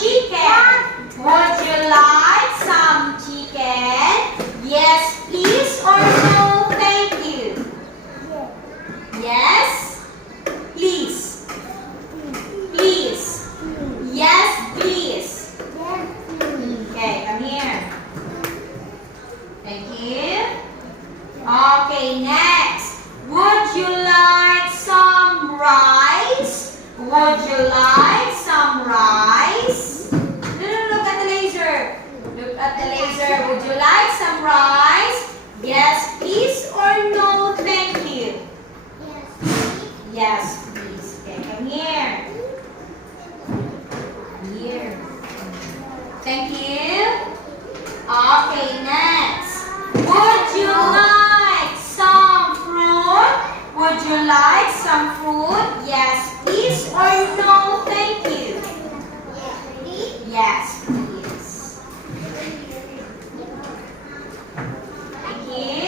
chicken? Would you like some chicken? Yes, please, or no, thank you? Yes? Please. Please. Yes, please. Okay, come here. Thank you. Okay, next. Would you like some rice? Would you like some rice? Look at the laser. Look at the laser. Would you like some rice? Yes, please, or no, thank you? Yes, please. Okay, come here. Here. Thank you. Okay, next. Would you like some fruit? Would you like some fruit? Yes, please, or no, thank you? Yes, please. Thank you.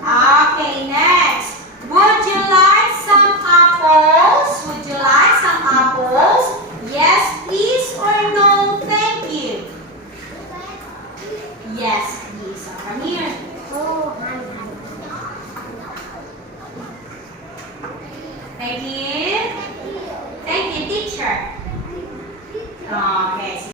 Okay, next. Would you like some apples? Would you like some apples? Yes, please, or no, thank you? Yes, please. So, come here. Thank you.